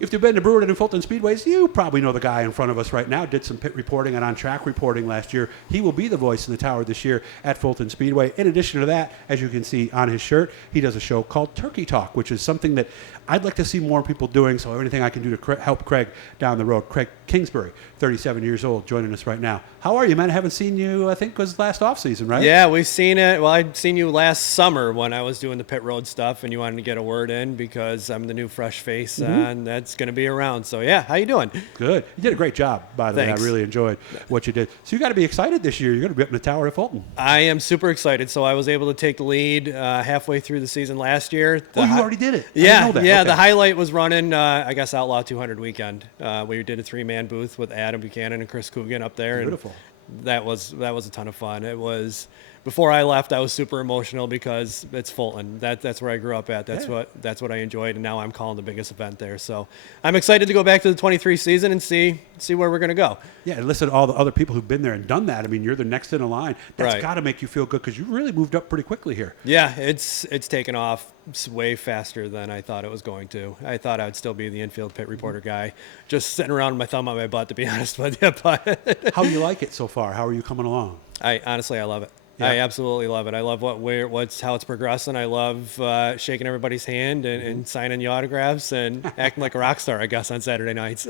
If you've been to Brewerton and Fulton Speedways, you probably know the guy in front of us right now. Did some pit reporting and on-track reporting last year. He will be the voice in the tower this year at Fulton Speedway. In addition to that, as you can see on his shirt, he does a show called Turkey Talk, which is something that I'd like to see more people doing, so anything I can do to help Craig down the road. Craig Kingsbury, 37 years old, joining us right now. How are you, man? I haven't seen you, I think it was last off-season, right? Yeah, we've seen it. Well, I'd seen you last summer when I was doing the pit road stuff, and you wanted to get a word in because I'm the new fresh face, and that's going to be around. So, yeah, how you doing? Good. You did a great job, by the way. I really enjoyed what you did. So you got to be excited this year. You're going to be up in the tower at Fulton. I am super excited. So I was able to take the lead halfway through the season last year. You already did it. Yeah, I didn't know that. yeah. Okay. The highlight was running, I guess, Outlaw 200 weekend. We did a 3-man booth with Adam Buchanan and Chris Coogan up there. Beautiful. And that was a ton of fun. It was. Before I left, I was super emotional because it's Fulton. That's where I grew up at. That's what I enjoyed, and now I'm calling the biggest event there. So I'm excited to go back to the 23 season and see where we're going to go. Yeah, and listen to all the other people who've been there and done that. I mean, you're the next in the line. That's got to make you feel good because you really moved up pretty quickly here. Yeah, it's taken off way faster than I thought it was going to. I thought I would still be the infield pit reporter guy, just sitting around with my thumb on my butt, to be honest with you. But how do you like it so far? How are you coming along? Honestly, I love it. Yeah. I absolutely love it. I love how it's progressing. I love shaking everybody's hand and signing the autographs and acting like a rock star, I guess, on Saturday nights.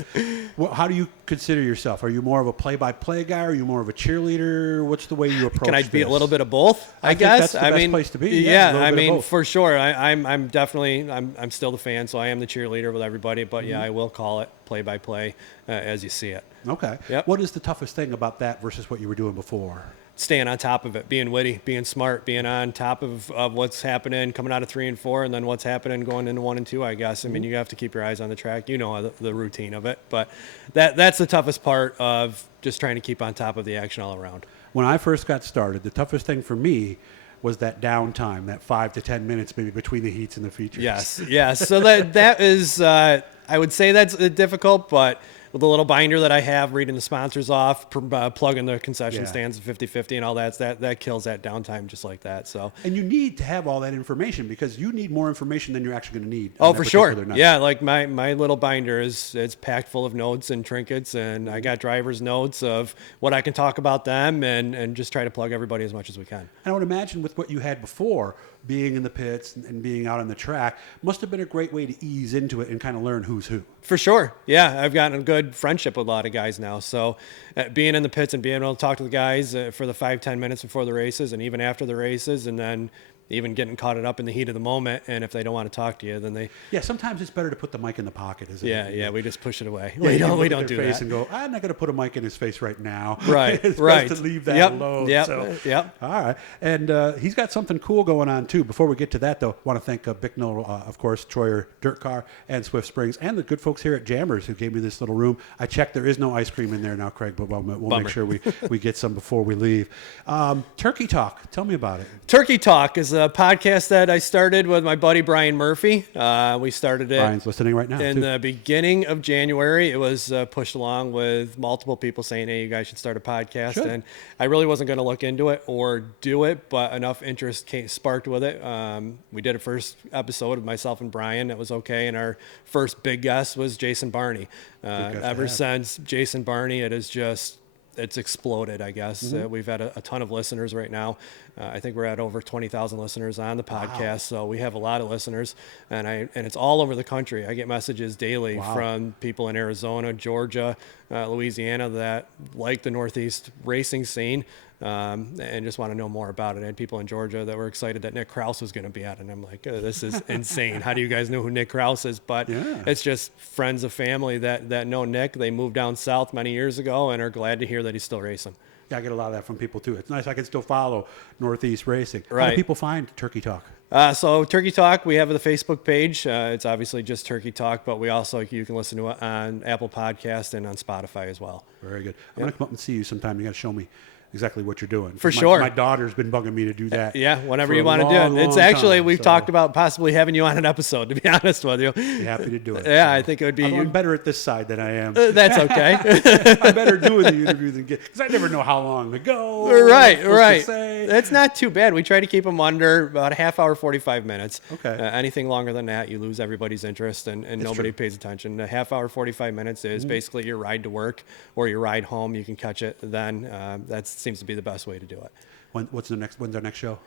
Well, how do you consider yourself? Are you more of a play-by-play guy? Are you more of a cheerleader? What's the way you approach Can I be this? a little bit of both? I guess that's the best place to be. Yeah, I mean, for sure. I'm definitely I'm still the fan, so I am the cheerleader with everybody. But yeah, I will call it play-by-play as you see it. Okay. Yep. What is the toughest thing about that versus what you were doing before? Staying on top of it, being witty, being smart, being on top of what's happening coming out of 3 and 4, and then what's happening going into 1 and 2, I guess. I mean, you have to keep your eyes on the track. You know the routine of it. But that's the toughest part of just trying to keep on top of the action all around. When I first got started, the toughest thing for me was that downtime, that 5 to 10 minutes maybe between the heats and the features. Yes. So that is, I would say that's difficult, but with the little binder that I have, reading the sponsors off, plugging the concession stands at 50-50 and all that kills that downtime just like that. So. And you need to have all that information because you need more information than you're actually going to need. Oh, for sure. Yeah, like my little binder it's packed full of notes and trinkets, and I got driver's notes of what I can talk about them and just try to plug everybody as much as we can. I would imagine with what you had before, being in the pits and being out on the track, must have been a great way to ease into it and kind of learn who's who. For sure. Yeah, I've gotten a good friendship with a lot of guys now. So being in the pits and being able to talk to the guys for the 5-10 minutes before the races and even after the races, and then even getting caught up in the heat of the moment. And if they don't want to talk to you, then they... Yeah, sometimes it's better to put the mic in the pocket, isn't it? Yeah, we just push it away. Yeah, we don't do face that. And go, I'm not going to put a mic in his face right now. Right, it's right. best to leave that alone. Yep. All right. And he's got something cool going on, too. Before we get to that, though, I want to thank Bicknell, of course, Troyer Dirt Car, and Swift Springs, and the good folks here at Jammers who gave me this little room. I checked. There is no ice cream in there now, Craig, but we'll make sure we get some before we leave. Turkey Talk. Tell me about it. Turkey Talk is a podcast that I started with my buddy Brian Murphy. We started it. Brian's listening right now. In the beginning of January. It was pushed along with multiple people saying, hey, you guys should start a podcast. Should. And I really wasn't going to look into it or do it, but enough interest sparked with it. We did a first episode of myself and Brian. That was okay. And our first big guest was Jason Barney. Ever since Jason Barney, it's exploded, I guess. We've had a ton of listeners right now. I think we're at over 20,000 listeners on the podcast. Wow. So we have a lot of listeners, and it's all over the country. I get messages daily from people in Arizona, Georgia, Louisiana that like the Northeast racing scene. And just want to know more about it. I had people in Georgia that were excited that Nick Krause was going to be at it. And I'm like, oh, this is insane. How do you guys know who Nick Krause is? But it's just friends of family that know Nick. They moved down south many years ago and are glad to hear that he's still racing. Yeah, I get a lot of that from people, too. It's nice I can still follow Northeast Racing. Right. How do people find Turkey Talk? So Turkey Talk, we have the Facebook page. It's obviously just Turkey Talk, but you can listen to it on Apple Podcast and on Spotify as well. Very good. I'm going to come up and see you sometime. You got to show me exactly what you're doing. For sure. My daughter's been bugging me to do that. Yeah, whenever for you a want to do it. long, It's long actually, time, we've so talked about possibly having you on an episode, to be honest with you. Be happy to do it. Yeah, So I think it would be. I'm better at this side than I am. That's okay. I'm better doing the interview than because I never know how long to go. Right. To say. That's not too bad. We try to keep them under about a half hour, 45 minutes. Okay. Anything longer than that, you lose everybody's interest and nobody pays attention. A half hour, 45 minutes is basically your ride to work or your ride home. You can catch it then. That seems to be the best way to do it. When's our next show?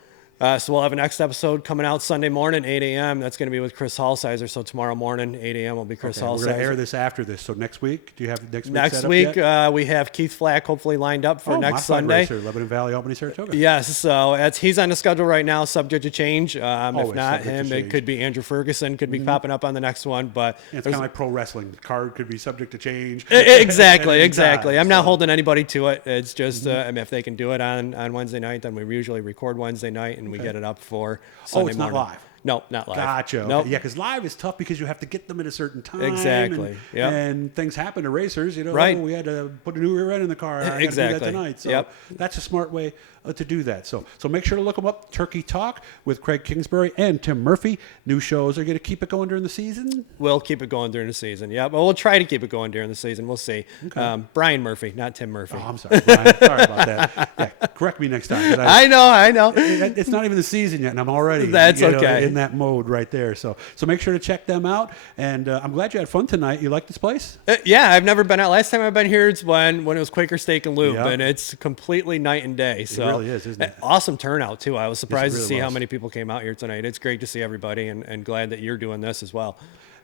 So we'll have a next episode coming out Sunday morning, 8 a.m. That's going to be with Chris Hallsizer. So tomorrow morning, 8 a.m. will be Chris Hallsizer. We're going to air this after this. So next week, do you have next week Next set up week, yet? we have Keith Flack hopefully lined up for next my Sunday. Racer, Lebanon Valley, Albany, Saratoga. Yes, so he's on the schedule right now, subject to change. If Always not subject to him, it change. could be Andrew Ferguson, could be popping up on the next one. But Yeah, it's kind of like pro wrestling. The card could be subject to change. exactly. at any time, I'm not so. holding anybody to it. It's just if they can do it on Wednesday night, then we usually record Wednesday night and we get it up for Sunday it's morning. not live. No, not live. Gotcha. Okay. Nope. Yeah, because live is tough because you have to get them at a certain time. Exactly. And, Yep. and things happen to racers. You know, Right. we had to put a new rear end in the car. I Exactly. got to do that tonight. So Yep. that's a smart way to do that. So make sure to look them up. Turkey Talk with Craig Kingsbury and Tim Murphy. New shows are going to keep it going during the season. We'll keep it going during the season. Yeah, but we'll try to keep it going during the season. We'll see. Okay. Brian Murphy, not Tim Murphy. Oh, I'm sorry, Brian. Sorry about that. Yeah, correct me next time. 'Cause I know. It's not even the season yet, and I'm already That's okay. in that mode right there. So make sure to check them out. And I'm glad you had fun tonight. You like this place? Yeah, I've never been out. Last time I've been here is when it was Quaker Steak and Lube, Yep. and it's completely night and day. So really is, isn't it? Awesome turnout too. I was surprised really to see how was. many people came out here tonight. It's great to see everybody, and glad that you're doing this as well.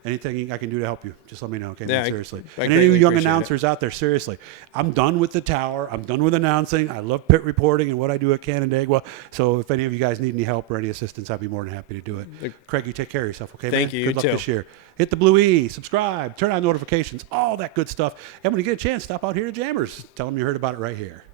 Anything I can do to help you, just let me know. Okay, Yeah, man, seriously. I And any greatly young appreciate announcers out there, seriously, I'm done with the tower. I'm done with announcing. I love pit reporting and what I do at Canandaigua. So if any of you guys need any help or any assistance, I'd be more than happy to do it. Craig, you take care of yourself, okay, Thank man? you, Good luck too. this year. Hit the blue E, subscribe, turn on notifications, all that good stuff. And when you get a chance, stop out here to Jammers. Tell them you heard about it right here.